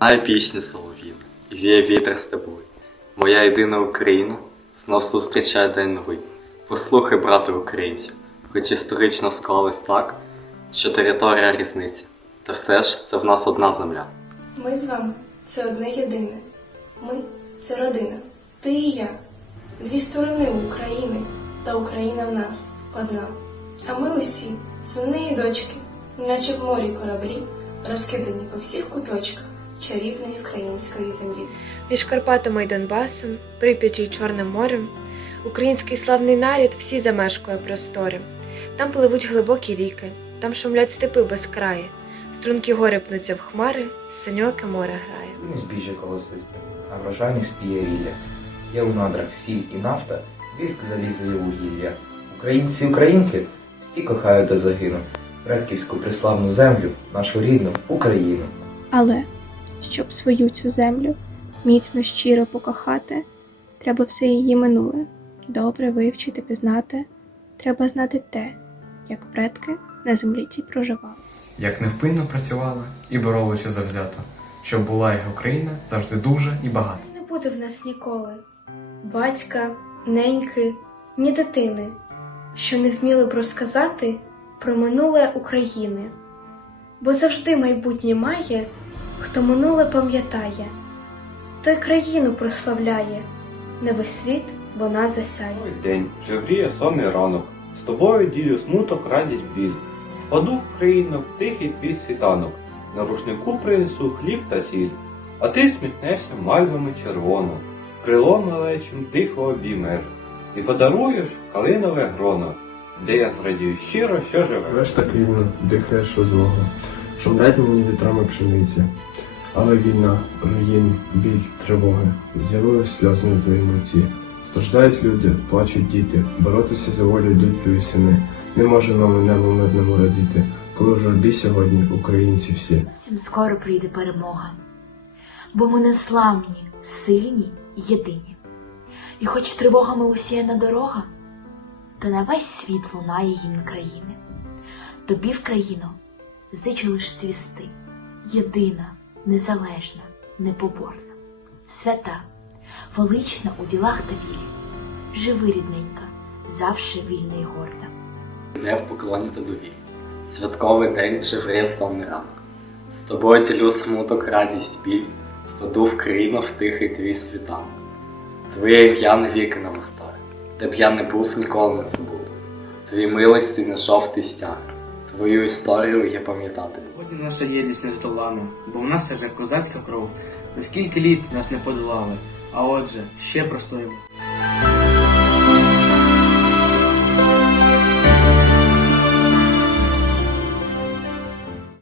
Знаю пісню солов'їну, віє вітер з тобою. Моя єдина Україна знов зустрічає день новий. Послухай, брати українців, хоч історично склалось так, що територія різниця, та все ж це в нас одна земля. Ми з вами це одне єдине. Ми це родина. Ти і я. Дві сторони України, та Україна в нас одна. А ми усі, сини і дочки, наче в морі кораблі, розкидані по всіх куточках чарівної української землі. Між Карпатами й Донбасом, Прип'яттю й Чорним морем, український славний нарід всі замешкує простори. Там пливуть глибокі ріки, там шумлять степи без краю, струнки гори пнуться в хмари, синьоке море грає. Не збіжжя колосисте, а врожайних спіє рілля. Є у надрах сіль і нафта, віск залізо і вугілля. Українці і українки всі кохають до загину, предківську приславну землю, нашу рідну Україну. Але щоб свою цю землю міцно щиро покохати, треба все її минуле добре вивчити, пізнати. Треба знати те, як предки на землі цій проживали. як невпинно працювали і боролися завзято, щоб була їх Україна завжди дуже і багата. Не буде в нас ніколи батька, неньки, ні дитини, що не вміли б розказати про минуле України. Бо завжди майбутнє має, хто минуле пам'ятає, той країну прославляє, на весь світ вона засяє. Ой, день, вже гріє сонний ранок. З тобою ділю смуток, радість біль. Впаду в країну в тихий твій світанок. На рушнику принесу хліб та сіль. А ти сміхнешся мальвами червоно, крилом малечим тихо обіймеш. І подаруєш калинове гроно, де я зрадію щиро, що живеш. Решта квітне, дихає шозлого, шумлять мені вітрами пшениці. Але війна, руїн, біль, тривоги, з'явились сльози на твоїм лиці. Страждають люди, плачуть діти, боротися за волю йдуть твої сини. Не може нам небо мирному радіти, коли в журбі сьогодні українці всі. Всім скоро прийде перемога, бо ми не славні, сильні, єдині. І хоч тривогами усіяна дорога, та на весь світ лунає гімн країни. Тобі в країну зичу лиш цвісти, єдина, незалежна, непоборна, свята, велична у ділах та вірі. Живи, рідненька, завше вільна й горда. Не в поклоні та довірі. Святковий день живе сонний ранок. З тобою ділю смуток, радість, біль, впаду в країну в тихий твій світанок. Твоє ім'я навіки на вустах, де б я не був ніколи не забуду. Твій милості не жовтий стяг, твою історію я пам'ятати. Сьогодні наша єдність не здолана, бо в нас вже козацька кров. За скільки літ нас не подолали, а отже, ще простоїмо.